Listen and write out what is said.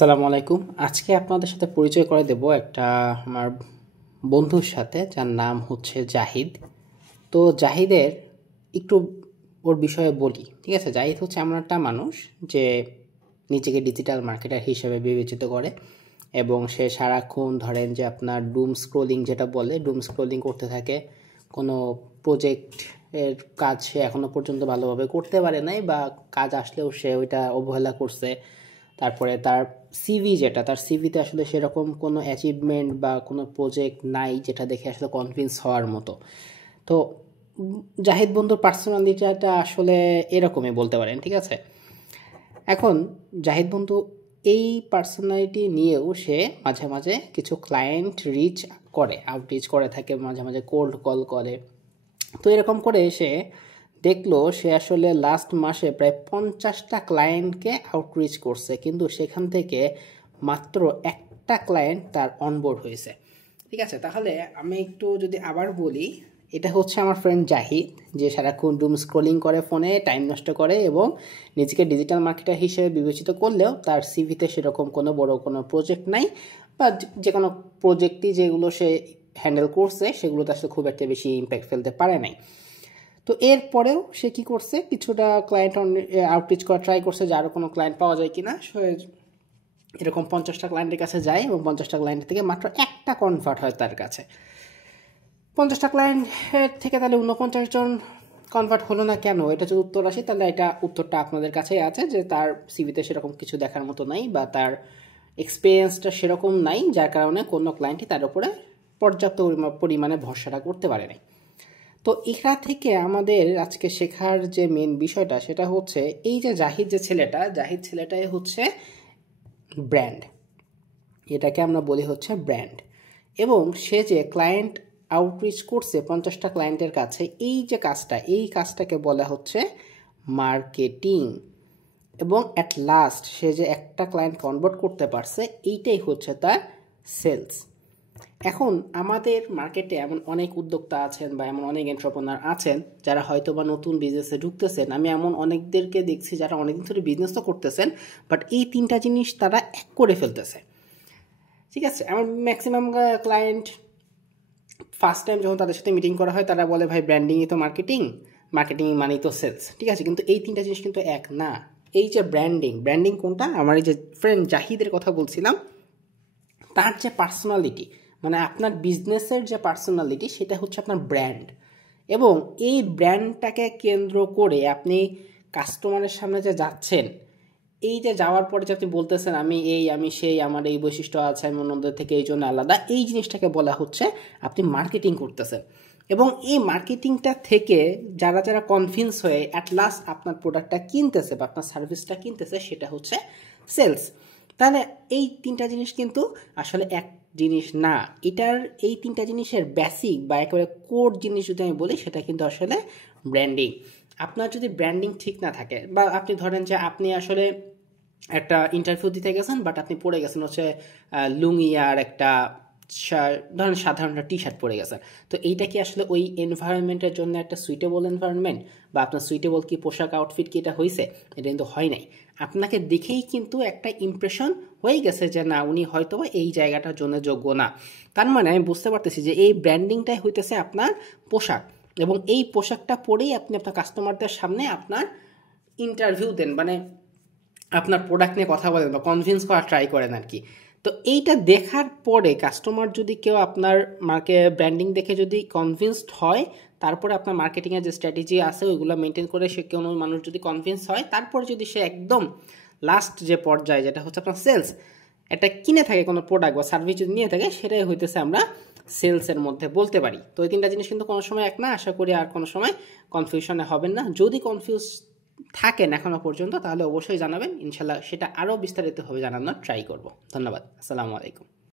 আসসালামু আলাইকুম। আজকে আপনাদের সাথে পরিচয় করে দেব একটা আমার বন্ধুর সাথে, যার নাম হচ্ছে জাহিদ। তো জাহিদের একটু ওর বিষয়ে বলি, ঠিক আছে? জাহিদ হচ্ছে এমন একটা মানুষ যে নিজেকে ডিজিটাল মার্কেটার হিসেবে বিবেচিত করে এবং সে সারাক্ষণ ধরেন যে আপনার ডুম স্ক্রোলিং যেটা বলে, ডুম স্ক্রোলিং করতে থাকে। কোনো প্রজেক্ট এর কাজ সে এখনো পর্যন্ত ভালোভাবে করতে পারে নাই, বা কাজ আসলেও সে ওইটা অবহেলা করছে। তারপরে তার সিভি যেটা, তার সিভিতে আসলে সেরকম কোনো অ্যাচিভমেন্ট বা কোনো প্রজেক্ট নাই যেটা দেখে আসলে কনভিন্স হওয়ার মতো। তো জাহিদ বন্ধুর পার্সোনালিটিটা আসলে এরকমই বলতে পারেন, ঠিক আছে? এখন জাহিদ বন্ধু এই পার্সোনালিটি নিয়েও সে মাঝে মাঝে কিছু ক্লায়েন্ট আউটরিচ করে থাকে, মাঝে মাঝে কোল্ড কল করে। তো এরকম করে সে দেখলো সে আসলে লাস্ট মাসে প্রায় 50টা ক্লায়েন্টকে আউটরিচ করছে, কিন্তু সেখান থেকে মাত্র একটা ক্লায়েন্ট তার অনবোর্ড হয়েছে। ঠিক আছে, তাহলে আমি একটু যদি আবার বলি, এটা হচ্ছে আমার ফ্রেন্ড জাহিদ, যে সারাক্ষণ ডুম স্ক্রলিং করে, ফোনে টাইম নষ্ট করে এবং নিজেকে ডিজিটাল মার্কেটার হিসেবে বিবেচিত করলেও তার সিভিতে সেরকম কোনো বড় কোনো প্রজেক্ট নাই, বা যে কোনো প্রজেক্টই যেগুলো সে হ্যান্ডেল করছে সেগুলোতে আসলে খুব একটা বেশি ইম্প্যাক্ট ফেলতে পারে নাই। তো এরপরেও সে কি করছে, কিছুটা ক্লায়েন্ট আউটরিচ করা ট্রাই করছে যে আরও কোনো ক্লায়েন্ট পাওয়া যায় কিনা। সে এরকম 50টা ক্লায়েন্টের কাছে যায় এবং 50টা ক্লায়েন্ট থেকে মাত্র একটা কনভার্ট হয় তার কাছে। 50টা ক্লায়েন্টের থেকে তাহলে 49 জন কনভার্ট হলো না কেন? এটা যদি উত্তর আসে তাহলে এটা উত্তরটা আপনাদের কাছেই আছে, যে তার সিভিতে সেরকম কিছু দেখার মতো নাই, বা তার এক্সপিরিয়েন্সটা সেরকম নাই, যার কারণে কোনো ক্লায়েন্টই তার উপরে পর্যাপ্ত পরিমাণে ভরসাটা করতে পারে নাই। তো এখান থেকে আমাদের আজকে শেখার যে মেন বিষয়টা সেটা হচ্ছে, এই যে জাহিদ ছেলেটাই হচ্ছে ব্র্যান্ড। এটাকে আমরা বলি হচ্ছে ব্র্যান্ড। এবং সে যে ক্লায়েন্ট আউটরিচ করছে 50টা ক্লায়েন্টের কাছে, এই কাজটাকে বলা হচ্ছে মার্কেটিং। এবং অ্যাট লাস্ট সে যে একটা ক্লায়েন্ট কনভার্ট করতে পারছে, এইটাই হচ্ছে তার সেলস। এখন আমাদের মার্কেটে এমন অনেক উদ্যোক্তা আছেন বা এমন অনেক এন্টারপ্রেনার আছেন যারা হয়তো বা নতুন বিজনেসে ঢুকতেছেন। আমি এমন অনেকদেরকে দেখছি যারা অনেকদিন ধরে বিজনেস তো করতেছেন, বাট এই তিনটা জিনিস তারা এক করে ফেলতেছে। ঠিক আছে, আমার ম্যাক্সিমাম ক্লায়েন্ট ফার্স্ট টাইম যখন তাদের সাথে মিটিং করা হয় তারা বলে, ভাই ব্র্যান্ডিংই তো মার্কেটিং, মার্কেটিং মানেই তো সেলস। ঠিক আছে, কিন্তু এই তিনটা জিনিস কিন্তু এক না। এই যে ব্র্যান্ডিং কোনটা, আমার এই যে ফ্রেন্ড জাহিদের কথা বলছিলাম, তার যে পার্সোনালিটি, মানে আপনার বিজনেসের যে পার্সোনালিটি, সেটা হচ্ছে আপনার ব্র্যান্ড। এবং এই ব্র্যান্ডটাকে কেন্দ্র করে আপনি কাস্টমারের সামনে যে যাচ্ছেন, এই যে যাওয়ার পরে যে আপনি বলতেছেন আমি এই, আমি সেই, আমার এই বৈশিষ্ট্য আছে, আমি অন্যদের থেকে এই জন্য আলাদা, এই জিনিসটাকে বলা হচ্ছে আপনি মার্কেটিং করতেছেন। এবং এই মার্কেটিংটা থেকে যারা যারা কনভিন্স হয়ে অ্যাট লাস্ট আপনার প্রোডাক্টটা কিনতেছে বা আপনার সার্ভিসটা কিনতেছে, সেটা হচ্ছে সেলস। তাহলে এই তিনটা জিনিস কিন্তু আসলে এক জিনিস না। এই তিনটা জিনিসের বেসিক বা একেবারে কোর জিনিস যদি আমি বলি, সেটা কিন্তু আসলে ব্র্যান্ডিং। আপনার যদি ব্র্যান্ডিং ঠিক না থাকে, বা আপনি ধরেন যে আপনি আসলে একটা ইন্টারভিউ দিতে গেছেন, বাট আপনি পরে গেছেন হচ্ছে লুঙ্গি আর একটা ধরেন সাধারণ টি শার্ট পরে গেছেন, তো এইটা কি আসলে ওই এনভায়রনমেন্টের জন্য একটা সুইটেবল এনভায়রনমেন্ট, বা আপনার সুইটেবল কি পোশাক আউটফিট কি এটা হয়েছে? এটা কিন্তু হয় নাই। আপনাকে দেখেই কিন্তু একটা ইমপ্রেশন হয়ে গেছে যে না, উনি হয়তো এই জায়গাটার জন্য যোগ্য না। তার মানে আমি বুঝতে পারতেছি যে এই ব্র্যান্ডিংটাই হইতেছে আপনার পোশাক, এবং এই পোশাকটা পরেই আপনি আপনার কাস্টমারদের সামনে আপনার ইন্টারভিউ দেন, মানে আপনার প্রোডাক্ট নিয়ে কথা বলেন বা কনভিন্স করা ট্রাই করেন আর কি। তো এইটা দেখার পরে কাস্টমার যদি কেউ আপনার ব্র্যান্ডিং দেখে যদি কনভিন্সড হয়, তারপরে আপনার মার্কেটিংয়ের যে স্ট্র্যাটেজি আছে ওইগুলো মেনটেন করে সে কোনো মানুষ যদি কনভিন্স হয়, তারপরে যদি সে একদম লাস্ট যে পর্যায়ে, যেটা হচ্ছে আপনার সেলস, এটা কিনে থাকে কোনো প্রোডাক্ট বা সার্ভিস যদি নিয়ে থাকে, সেটাই হইতেছে আমরা সেলসের মধ্যে বলতে পারি। তো এই তিনটা জিনিস কিন্তু কোনো সময় এক না। আশা করি আর কোনো সময় কনফিউশনে হবেন না। যদি কনফিউজ থাকেন এখনো পর্যন্ত, তাহলে অবশ্যই জানাবেন, ইনশাল্লাহ সেটা আরও বিস্তারিতভাবে জানানোর ট্রাই করব। ধন্যবাদ। আসসালামু আলাইকুম।